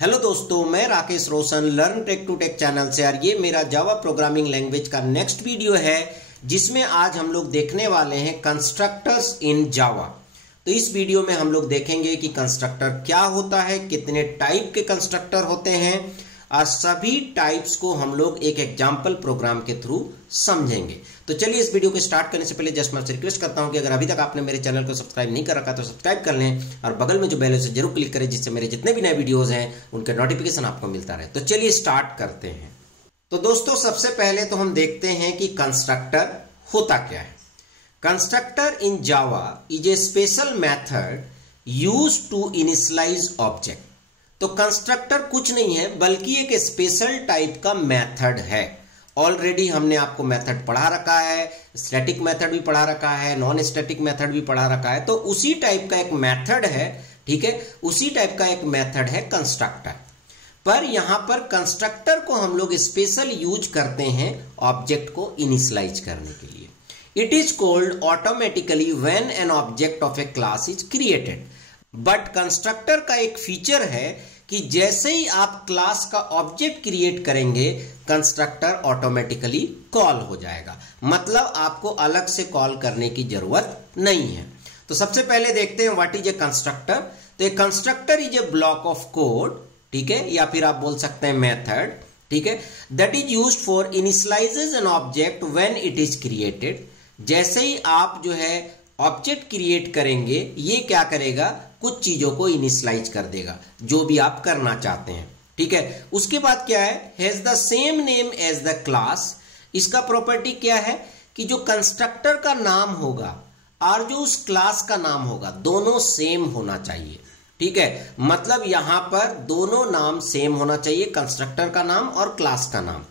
Hello दोस्तों, मैं Rakesh Roshan learn tech to tech channel से। और ये मेरा जावा प्रोग्रामिंग लैंग्वेज का नेक्स्ट वीडियो है जिसमें आज हम लोग देखने वाले हैं कंस्ट्रक्टर्स इन जावा। तो इस वीडियो में हम लोग देखेंगे कि कंस्ट्रक्टर क्या होता है, कितने टाइप के कंस्ट्रक्टर होते हैं और सभी टाइप्स को हम लोग एक एग्जाम्पल प्रोग्राम के थ्रू समझेंगे। तो चलिए इस वीडियो को स्टार्ट करने से पहले जस्ट मैं आपसे रिक्वेस्ट करता हूं कि अगर अभी तक आपने मेरे चैनल को सब्सक्राइब नहीं कर रखा तो सब्सक्राइब कर लें और बगल में जो बेल है उसे जरूर क्लिक करें जिससे मेरे जितने भी नए वीडियोस हैं उनके नोटिफिकेशन आपको मिलता रहे। तो चलिए स्टार्ट करते हैं। तो दोस्तों सबसे पहले तो हम देखते हैं कि कंस्ट्रक्टर होता क्या है। Constructor in Java is a special method used to initialize object. तो कंस्ट्रक्टर कुछ नहीं है बल्कि एक स्पेशल टाइप का मेथड है। ऑलरेडी हमने आपको मेथड पढ़ा रखा है, स्टैटिक मेथड भी पढ़ा रखा है, नॉन स्टैटिक मेथड भी पढ़ा रखा है। तो उसी टाइप का एक मेथड है, ठीक है, उसी टाइप का एक मेथड है कंस्ट्रक्टर। पर यहां पर कंस्ट्रक्टर को हम लोग स्पेशल यूज करते हैं ऑब्जेक्ट को इनिशियलाइज करने के लिए। It is called automatically when an object of A class is created. But constructor का एक फीचर है कि जैसे ही आप क्लास का ऑब्जेक्ट क्रिएट करेंगे कंस्ट्रक्टर ऑटोमेटिकली कॉल हो जाएगा। मतलब आपको अलग से कॉल करने की जरूरत नहीं है। तो सबसे पहले देखते हैं व्हाट इज ए कंस्ट्रक्टर। तो a constructor is a block of code, ठीक है, या फिर आप बोल सकते हैं मेथड, ठीक है, that is used for initialises an object when it is created. जैसे ही आप जो है ऑब्जेक्ट क्रिएट करेंगे ये क्या करेगा, कुछ चीजों को इनिशियलाइज कर देगा जो भी आप करना चाहते हैं, ठीक है। उसके बाद क्या है, has the same name as the class. इसका प्रॉपर्टी क्या है कि जो कंस्ट्रक्टर का नाम होगा और जो उस क्लास का नाम होगा दोनों सेम होना चाहिए, ठीक है। मतलब यहां पर दोनों नाम सेम होना चाहिए, कंस्ट्रक्टर का नाम और क्लास का नाम।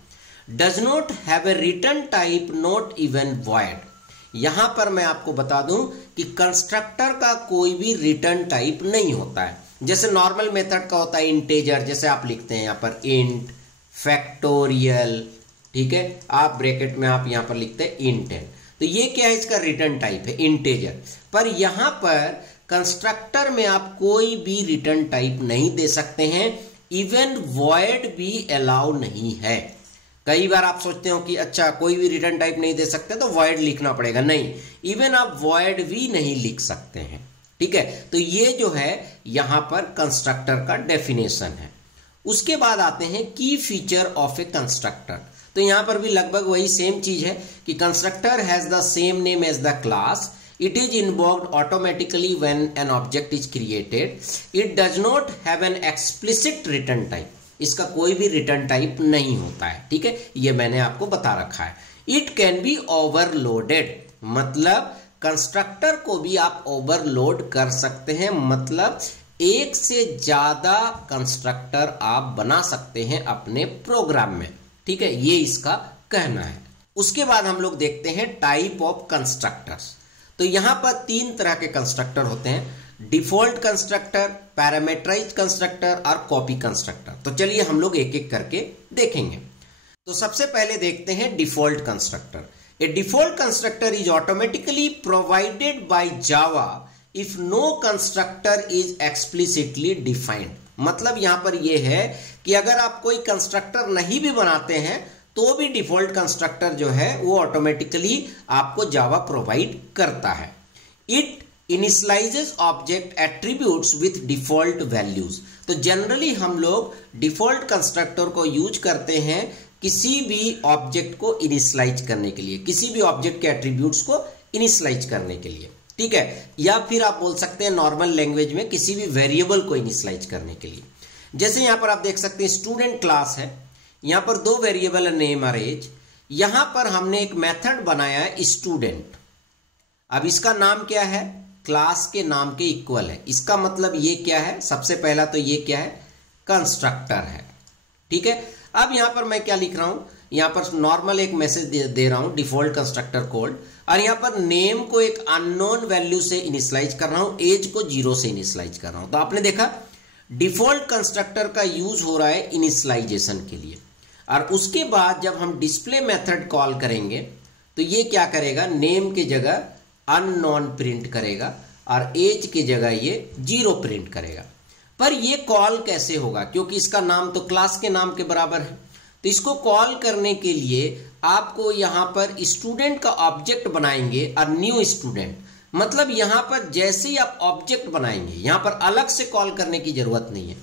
Does not have a return type, not even void. यहां पर मैं आपको बता दूं कि कंस्ट्रक्टर का कोई भी रिटर्न टाइप नहीं होता है। जैसे नॉर्मल मेथड का होता है इंटेजर, जैसे आप लिखते हैं यहां पर इंट, फैक्टोरियल, ठीक है, आप ब्रैकेट में आप यहां पर लिखते हैं इंट है। तो ये क्या है, इसका रिटर्न टाइप है इंटेजर। पर यहां पर कंस्ट्रक्टर में आप कोई भी रिटर्न टाइप नहीं दे सकते हैं, इवन वॉइड भी अलाउ नहीं है। कई बार आप सोचते हो कि अच्छा कोई भी रिटर्न टाइप नहीं दे सकते तो वॉइड लिखना पड़ेगा, नहीं, इवन आप वॉइड भी नहीं लिख सकते हैं, ठीक है। तो ये जो है यहां पर कंस्ट्रक्टर का डेफिनेशन है। उसके बाद आते हैं की फीचर ऑफ ए कंस्ट्रक्टर। तो यहां पर भी लगभग वही सेम चीज है कि constructor has the same name as the class. It is invoked automatically when an object is created. It does not have an explicit return type. इसका कोई भी रिटर्न टाइप नहीं होता है, ठीक है, ये मैंने आपको बता रखा है। इट कैन बी ओवरलोडेड, मतलब कंस्ट्रक्टर को भी आप ओवरलोड कर सकते हैं। मतलब एक से ज्यादा कंस्ट्रक्टर आप बना सकते हैं अपने प्रोग्राम में, ठीक है, ये इसका कहना है। उसके बाद हम लोग देखते हैं टाइप ऑफ कंस्ट्रक्टर्स। तो यहां पर तीन तरह के कंस्ट्रक्टर होते हैं, डिफॉल्ट कंस्ट्रक्टर, पैरामीटराइज्ड कंस्ट्रक्टर और कॉपी कंस्ट्रक्टर। तो चलिए हम लोग एक एक करके देखेंगे। तो सबसे पहले देखते हैं default constructor. A default constructor is automatically provided by Java if no constructor is explicitly defined. मतलब यहां पर यह है कि अगर आप कोई कंस्ट्रक्टर नहीं भी बनाते हैं तो भी डिफॉल्ट कंस्ट्रक्टर जो है वो ऑटोमेटिकली आपको जावा प्रोवाइड करता है। It initialises object attributes with default values. तो जनरली हम लोग डिफॉल्ट कंस्ट्रक्टर को यूज करते हैं किसी भी ऑब्जेक्ट को इनिशियलाइज करने के लिए, किसी भी ऑब्जेक्ट के एट्रीब्यूट्स को इनिशियलाइज करने के लिए, ठीक है, या फिर आप बोल सकते हैं नॉर्मल लैंग्वेज में किसी भी वेरिएबल को इनिशियलाइज करने के लिए। जैसे यहां पर आप देख सकते हैं स्टूडेंट क्लास है, यहां पर दो वेरिएबल है नेम और एज। यहां पर हमने एक मेथड बनाया है स्टूडेंट। अब इसका नाम क्या है, क्लास के नाम के इक्वल है। इसका मतलब ये क्या है, सबसे पहला तो ये क्या है, कंस्ट्रक्टर है, ठीक है। अब यहां पर मैं क्या लिख रहा हूं, यहां पर नॉर्मल एक मैसेज दे रहा हूं डिफॉल्ट कंस्ट्रक्टर कोड, और यहां पर नेम को एक अननोन वैल्यू से इनिशियलाइज कर रहा हूं, एज को 0 से इनिशियलाइज कर रहा हूं। तो आपने देखा डिफॉल्ट कंस्ट्रक्टर का यूज हो रहा है इनिशियलाइजेशन के लिए। और उसके बाद जब हम डिस्प्ले मेथड कॉल करेंगे तो ये क्या करेगा, नेम की जगह अननोन प्रिंट करेगा और एज की जगह ये 0 प्रिंट करेगा। पर ये कॉल कैसे होगा, क्योंकि इसका नाम तो क्लास के नाम के बराबर है। तो इसको कॉल करने के लिए आपको यहां पर स्टूडेंट का ऑब्जेक्ट बनाएंगे और न्यू स्टूडेंट, मतलब यहां पर जैसे ही आप ऑब्जेक्ट बनाएंगे, यहां पर अलग से कॉल करने की जरूरत नहीं है।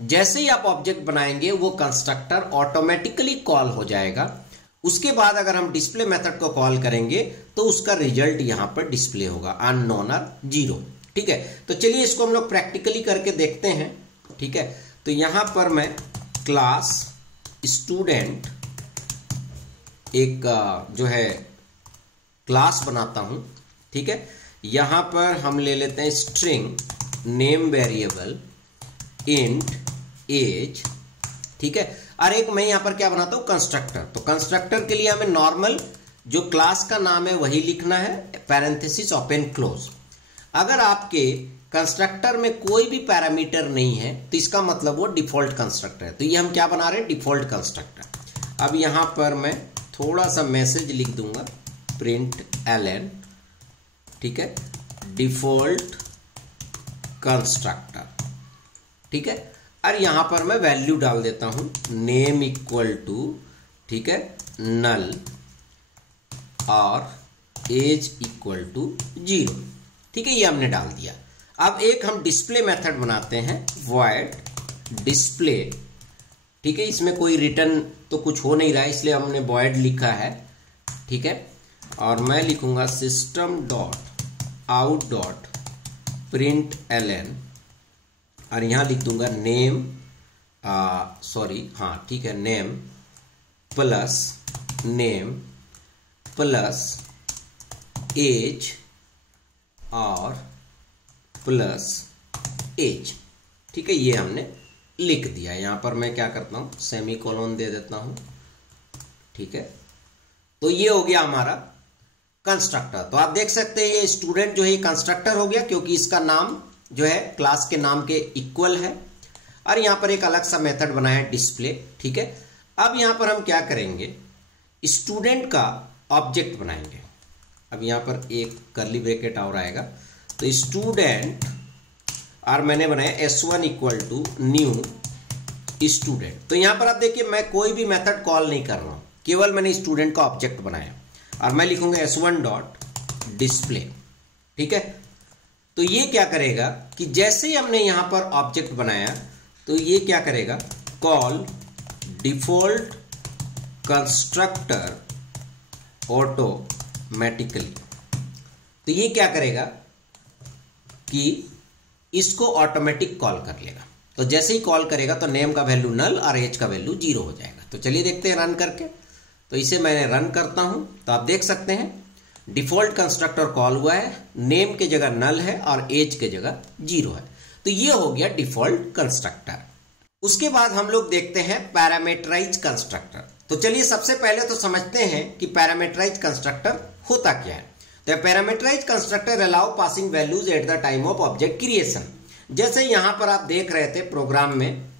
जैसे ही आप ऑब्जेक्ट बनाएंगे वो कंस्ट्रक्टर ऑटोमेटिकली कॉल हो जाएगा। उसके बाद अगर हम डिस्प्ले मेथड को कॉल करेंगे तो उसका रिजल्ट यहां पर डिस्प्ले होगा, अननोन और 0। ठीक है, तो चलिए इसको हम लोग प्रैक्टिकली करके देखते हैं। ठीक है, तो यहां पर मैं क्लास स्टूडेंट एक जो है क्लास बनाता हूं। ठीक है, यहां पर हम ले लेते हैं string name variable int age. ठीक है, और एक मैं यहां पर क्या बनाता हूं, कंस्ट्रक्टर। तो कंस्ट्रक्टर के लिए हमें नॉर्मल जो क्लास का नाम है वही लिखना है, पैरेंथेसिस ओपन क्लोज। अगर आपके कंस्ट्रक्टर में कोई भी पैरामीटर नहीं है तो इसका मतलब वो डिफॉल्ट कंस्ट्रक्टर है। तो ये हम क्या बना रहे हैं, डिफॉल्ट कंस्ट्रक्टर। अब यहां पर मैं थोड़ा सा मैसेज लिख दूंगा, प्रिंट एलन। ठीक है, डिफॉल्ट कंस्ट्रक्टर। ठीक है, और यहां पर मैं वैल्यू डाल देता हूं, नेम इक्वल टू, ठीक है, नल और एज इक्वल टू 0। ठीक है, ये हमने डाल दिया। अब एक हम डिस्प्ले मेथड बनाते हैं, वॉइड डिस्प्ले। ठीक है, इसमें कोई रिटर्न तो कुछ हो नहीं रहा है इसलिए हमने वॉइड लिखा है। ठीक है, और मैं लिखूंगा system dot out dot print LN, और यहां लिख दूंगा नेम, ठीक है, नेम प्लस एज और प्लस एज। ठीक है, ये हमने लिख दिया। यहां पर मैं क्या करता हूं, सेमीकोलन दे देता हूं। ठीक है, तो ये हो गया हमारा कंस्ट्रक्टर। तो आप देख सकते हैं ये स्टूडेंट जो है कंस्ट्रक्टर हो गया, क्योंकि इसका नाम जो है क्लास के नाम के इक्वल है। और यहां पर एक अलग सा मेथड बनाया है डिस्प्ले। ठीक है, अब यहां पर हम क्या करेंगे, स्टूडेंट का ऑब्जेक्ट बनाएंगे। अब यहां पर एक कर्ली ब्रैकेट और आएगा, तो स्टूडेंट, और मैंने बनाया s1 equal to new student. तो यहां पर आप देखिए मैं कोई भी मेथड कॉल नहीं कर रहा हूं, केवल मैंने स्टूडेंट का ऑब्जेक्ट बनाया और मैं लिखूंगा s1 डॉट डिस्प्ले। ठीक है, तो ये क्या करेगा कि जैसे ही हमने यहां पर ऑब्जेक्ट बनाया तो ये क्या करेगा, कॉल डिफॉल्ट कंस्ट्रक्टर ऑटोमेटिकली। तो ये क्या करेगा कि इसको ऑटोमेटिक कॉल कर लेगा। तो जैसे ही कॉल करेगा तो नेम का वैल्यू नल और एज का वैल्यू 0 हो जाएगा। तो चलिए देखते हैं रन करके। तो इसे मैंने रन करता हूं, तो आप देख सकते हैं डिफॉल्ट कंस्ट्रक्टर कॉल हुआ है, नेम के जगह नल है और एज के जगह 0 है। तो ये हो गया डिफॉल्ट कंस्ट्रक्टर। उसके बाद हम लोग देखते हैं पैरामीटराइज कंस्ट्रक्टर। तो चलिए सबसे पहले तो समझते हैं कि पैरामीटराइज कंस्ट्रक्टर होता क्या है। तो parameterize constructor allow passing values at the time of object creation. जैसे यहां पर आप देख रहे थे प्रोग्राम में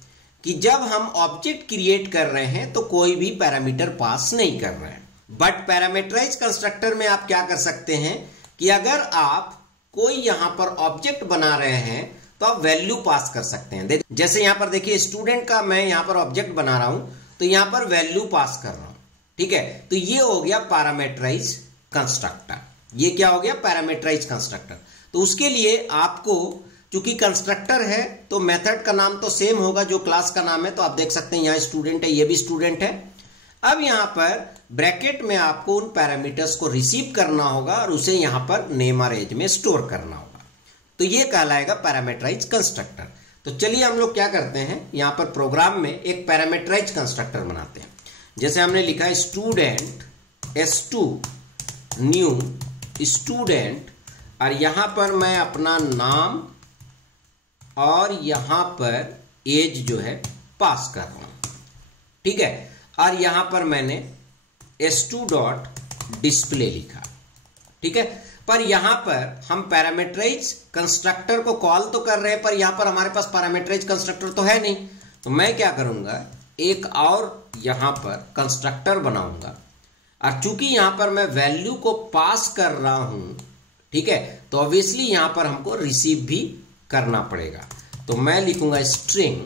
कि जब हम ऑब्जेक्ट क्रिएट कर रहे हैं तो कोई भी पैरामीटर पास नहीं कर रहे हैं। बट पैरामीटराइज कंस्ट्रक्टर में आप क्या कर सकते हैं कि अगर आप कोई यहां पर ऑब्जेक्ट बना रहे हैं तो आप वैल्यू पास कर सकते हैं। जैसे यहां पर देखिए स्टूडेंट का मैं यहां पर ऑब्जेक्ट बना रहा हूं तो यहां पर वैल्यू पास कर रहा हूं। ठीक है, तो ये हो गया पैरामीटराइज कंस्ट्रक्टर। ये क्या हो गया, पैरामीटराइज कंस्ट्रक्टर। तो उसके लिए आपको, चूंकि कंस्ट्रक्टर है तो मेथड का नाम तो सेम होगा जो क्लास का नाम है। तो आप देख सकते हैं यहां स्टूडेंट है, ये भी स्टूडेंट है। अब यहां पर ब्रैकेट में आपको उन पैरामीटर्स को रिसीव करना होगा और उसे यहां पर नेम और एज में स्टोर करना होगा। तो ये कहलाएगा पैरामीटराइज कंस्ट्रक्टर। तो चलिए हम लोग क्या करते हैं, यहां पर प्रोग्राम में एक पैरामीटराइज कंस्ट्रक्टर बनाते हैं। जैसे हमने लिखा है स्टूडेंट s2 न्यू स्टूडेंट, और यहां पर मैं अपना नाम और यहां पर एज जो है पास कर रहा हूं। ठीक है, और यहां पर मैंने s2 डॉट डिस्प्ले लिखा। ठीक है, पर यहां पर हम पैरामीटराइज कंस्ट्रक्टर को कॉल तो कर रहे हैं पर यहां पर हमारे पास पैरामीटराइज कंस्ट्रक्टर तो है नहीं। तो मैं क्या करूंगा, एक और यहां पर कंस्ट्रक्टर बनाऊंगा, और चूंकि यहां पर मैं वैल्यू को पास कर रहा हूं, ठीक है, तो ऑब्वियसली यहां पर हमको रिसीव भी करना पड़ेगा। तो मैं लिखूंगा स्ट्रिंग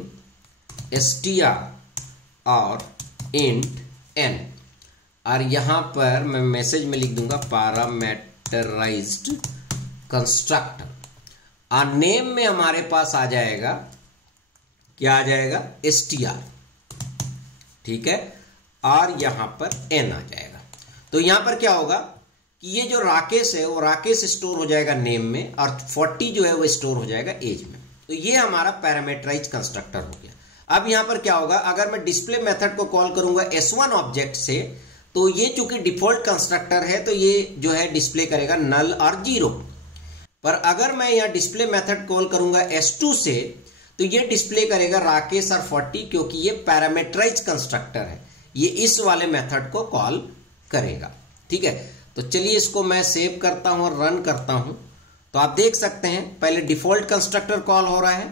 str और इंट n, और यहां पर मैं मैसेज में लिख दूंगा पैरामीटराइज्ड कंस्ट्रक्टर, और नेम में हमारे पास आ जाएगा, क्या आ जाएगा, str, ठीक है, और यहां पर n आ जाएगा। तो यहां पर क्या होगा कि ये जो राकेश है वो राकेश स्टोर हो जाएगा नेम में, और 40 जो है वो स्टोर हो जाएगा एज में। तो ये हमारा पैरामीटराइज कंस्ट्रक्टर हो गया। अब यहां पर क्या होगा, अगर मैं डिस्प्ले मेथड को कॉल करूंगा s1 ऑब्जेक्ट से, तो ये चूंकि डिफॉल्ट कंस्ट्रक्टर है तो ये जो है डिस्प्ले करेगा नल और 0। पर अगर मैं यहां डिस्प्ले मेथड कॉल करूंगा s2 से, तो ये डिस्प्ले करेगा राकेश और 40, क्योंकि ये पैरामीटराइज कंस्ट्रक्टर है, ये इस वाले मेथड को कॉल करेगा। ठीक है, तो चलिए इसको मैं सेव करता हूं और रन करता हूं। तो आप देख सकते हैं पहले डिफॉल्ट कंस्ट्रक्टर कॉल हो रहा है,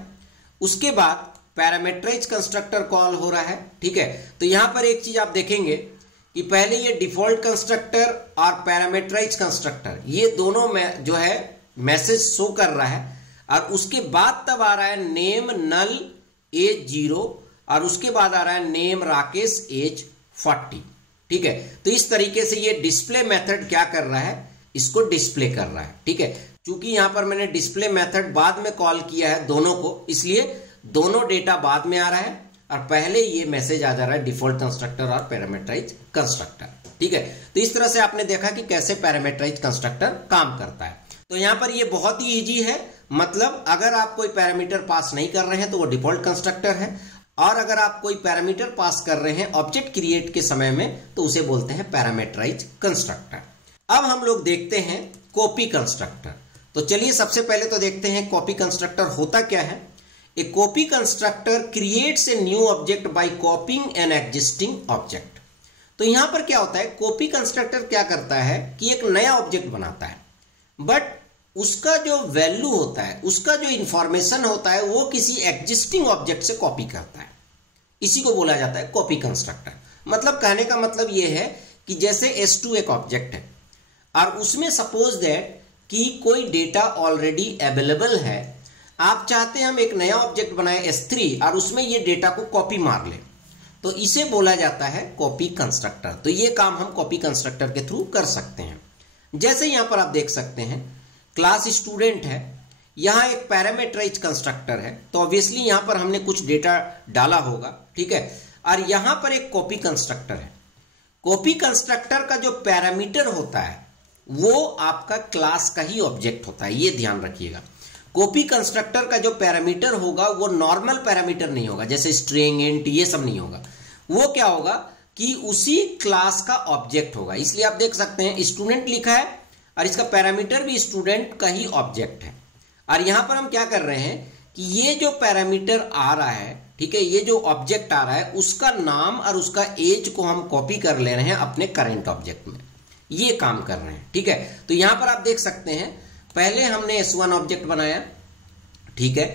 उसके बाद पैरामीटराइज कंस्ट्रक्टर कॉल हो रहा है। ठीक है, तो यहां पर एक चीज आप देखेंगे कि पहले ये डिफॉल्ट कंस्ट्रक्टर और पैरामीटराइज कंस्ट्रक्टर ये दोनों में जो है मैसेज शो कर रहा है, और उसके बाद तब आ रहा है नेम नल एज 0, और उसके बाद आ रहा है नेम राकेश एज 40। ठीक है, तो इस तरीके से ये डिस्प्ले मेथड क्या कर रहा है, इसको डिस्प्ले कर रहा है। ठीक है, चूंकि यहां पर मैंने डिस्प्ले मेथड बाद में कॉल किया है दोनों को, इसलिए दोनों डेटा बाद में आ रहा है और पहले ये मैसेज आ जा रहा है डिफॉल्ट कंस्ट्रक्टर और पैरामीटराइज कंस्ट्रक्टर। ठीक है, तो इस तरह से आपने देखा कि कैसे पैरामीटराइज कंस्ट्रक्टर काम करता है। तो यहां पर ये बहुत ही इजी है, मतलब अगर आप कोई पैरामीटर पास नहीं कर रहे हैं तो वो डिफॉल्ट कंस्ट्रक्टर है, और अगर आप कोई पैरामीटर पास कर रहे हैं ऑब्जेक्ट क्रिएट के समय में तो उसे बोलते हैं पैरामीटराइज कंस्ट्रक्टर। अब हम लोग देखते हैं कॉपी कंस्ट्रक्टर। तो चलिए सबसे पहले तो देखते हैं कॉपी कंस्ट्रक्टर होता क्या है। ए copy constructor creates a new object by कॉपिंग an existing object. तो यहां पर क्या होता है, कॉपी कंस्ट्रक्टर क्या करता है कि एक नया ऑब्जेक्ट बनाता है, बट उसका जो वैल्यू होता है, उसका जो इंफॉर्मेशन होता है वो किसी एग्जिस्टिंग ऑब्जेक्ट से कॉपी करता है। इसी को बोला जाता है कॉपी कंस्ट्रक्टर। मतलब कहने का मतलब ये है कि जैसे S2 एक ऑब्जेक्ट है और उसमें सपोज दैट कि कोई डेटा ऑलरेडी अवेलेबल है, आप चाहते हैं हम एक नया ऑब्जेक्ट बनाए S3 और उसमें ये डेटा को कॉपी मार ले, तो इसे बोला जाता है कॉपी कंस्ट्रक्टर। तो ये काम हम कॉपी कंस्ट्रक्टर के थ्रू कर सकते हैं। जैसे यहां पर आप देख सकते हैं क्लास स्टूडेंट है, यहां एक पैरामीटराइज कंस्ट्रक्टर है, तो ऑब्वियसली यहां पर हमने कुछ डेटा डाला होगा। ठीक है, और यहां पर एक कॉपी कंस्ट्रक्टर है। कॉपी कंस्ट्रक्टर का जो पैरामीटर होता है वो आपका क्लास का ही ऑब्जेक्ट होता है, ये ध्यान रखिएगा। कॉपी कंस्ट्रक्टर का जो पैरामीटर होगा वो नॉर्मल पैरामीटर नहीं होगा, जैसे स्ट्रिंग इंट ये सब नहीं होगा। वो क्या होगा कि उसी क्लास का ऑब्जेक्ट होगा। इसलिए आप देख सकते हैं स्टूडेंट लिखा है और इसका पैरामीटर भी स्टूडेंट का ही ऑब्जेक्ट है। और यहां पर हम क्या कर रहे हैं कि ये जो पैरामीटर आ रहा है, ठीक है, ये जो ऑब्जेक्ट आ रहा है उसका नाम और उसका एज को हम कॉपी कर ले रहे हैं अपने करंट ऑब्जेक्ट में, ये काम कर रहे हैं। ठीक है, तो यहां पर आप देख सकते हैं पहले हमने S1 ऑब्जेक्ट बनाया, ठीक है,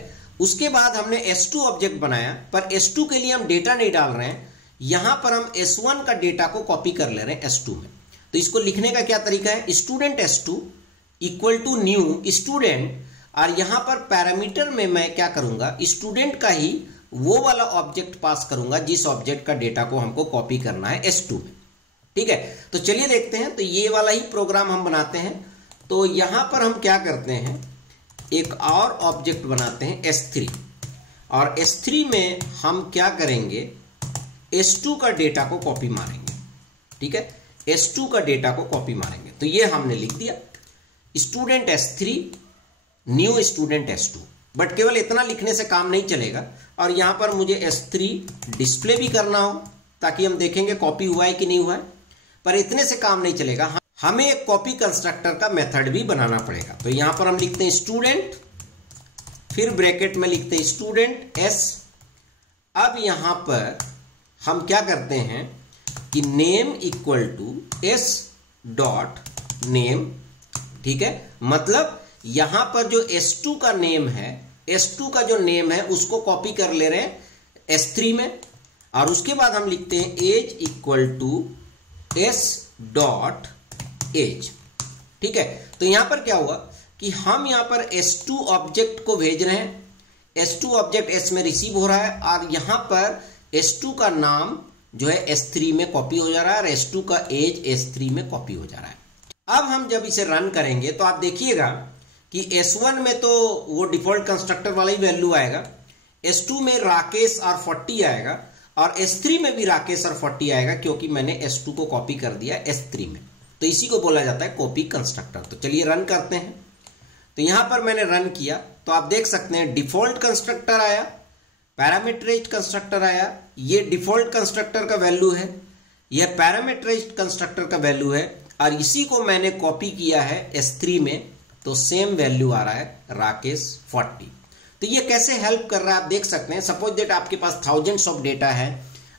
उसके बाद हमने S2 ऑब्जेक्ट बनाया, पर S2 के लिए हम डेटा नहीं डाल रहे हैं, यहां पर हम S1 का डेटा को कॉपी कर ले रहे हैं S2 में। तो इसको लिखने का क्या तरीका है, student S2 equal to new student, और यहां पर पैरामीटर में मैं क्या करूंगा, स्टूडेंट का ही वो वाला ऑब्जेक्ट पास करूंगा जिस ऑब्जेक्ट का डेटा को हमको कॉपी करना है S2 में। ठीक है, तो चलिए देखते हैं। तो ये वाला ही प्रोग्राम हम बनाते हैं। तो यहां पर हम क्या करते हैं, एक और ऑब्जेक्ट बनाते हैं S3, और S3 में हम क्या करेंगे, S2 का डेटा को कॉपी मारेंगे। ठीक है, S2 का डेटा को कॉपी मारेंगे। तो ये हमने लिख दिया student S3 new student S2, but केवल इतना लिखने से काम नहीं चलेगा, और यहां पर मुझे S3 डिस्प्ले भी करना हो ताकि हम देखेंगे कॉपी हुआ है कि नहीं हुआ है। पर इतने से काम नहीं चलेगा, हमें एक कॉपी कंस्ट्रक्टर का मेथड भी बनाना पड़ेगा। तो यहां पर हम लिखते हैं स्टूडेंट, फिर ब्रैकेट में लिखते हैं स्टूडेंट S। अब यहां पर हम क्या करते हैं कि name equal to S dot name. ठीक है, मतलब यहां पर जो S2 का नेम है, S2 का जो नेम है उसको कॉपी कर ले रहे हैं S3 में, और उसके बाद हम लिखते हैं age equal to S dot age. ठीक है, तो यहां पर क्या हुआ कि हम यहां पर S2 ऑब्जेक्ट को भेज रहे हैं, S2 ऑब्जेक्ट S में रिसीव हो रहा है और यहां पर S2 का नाम जो है S3 में कॉपी हो जा रहा है और S2 का एज S3 में कॉपी हो जा रहा है। अब हम जब इसे रन करेंगे तो आप देखिएगा कि S1 में तो वो डिफॉल्ट कंस्ट्रक्टर वाला ही वैल्यू आएगा, S2 में राकेश और 40 आएगा और S3 में भी राकेश और 40 आएगा क्योंकि मैंने S2 को कॉपी कर दिया S3 में। तो इसी को बोला जाता है कॉपी कंस्ट्रक्टर। तो चलिए रन करते हैं। तो यहां पर मैंने रन किया तो आप देख सकते हैं डिफॉल्ट कंस्ट्रक्टर आया, पैरामीटराइज्ड कंस्ट्रक्टर आया, ये डिफॉल्ट कंस्ट्रक्टर का वैल्यू है, यह पैरामीटराइज्ड कंस्ट्रक्टर का वैल्यू है और इसी को मैंने कॉपी किया है S3 में, तो सेम वैल्यू आ रहा है राकेश 40। तो ये कैसे हेल्प कर रहा है आप देख सकते हैं। सपोज दैट आपके पास थाउजेंड्स ऑफ डेटा है,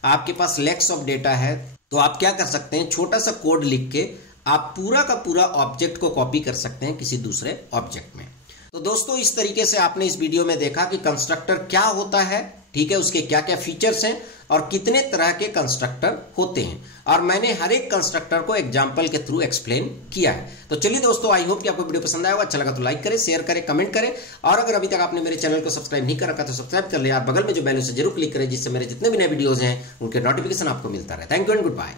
आपके पास लैक्स ऑफ डेटा है, तो आप क्या कर सकते हैं, छोटा सा कोड लिख के आप पूरा का पूरा ऑब्जेक्ट को कॉपी कर सकते हैं किसी दूसरे ऑब्जेक्ट में। तो दोस्तों इस तरीके से आपने इस वीडियो में देखा कि कंस्ट्रक्टर क्या होता है, ठीक है, उसके क्या क्या फीचर्स हैं और कितने तरह के कंस्ट्रक्टर होते हैं, और मैंने हर एक कंस्ट्रक्टर को एग्जांपल के थ्रू एक्सप्लेन किया है। तो चलिए दोस्तों, आई होप कि आपको वीडियो पसंद आया होगा। अच्छा लगा तो लाइक करें, शेयर करें, कमेंट करें और अगर अभी तक आपने मेरे चैनल को सब्सक्राइब नहीं कर रखा तो सब्सक्राइब कर ले यार, बगल में जो बेल उसे जरूर क्लिक करें जिससे मेरे जितने भी नए वीडियोज हैं उनके नोटिफिकेशन आपको मिलता रहे। Thank you and good bye.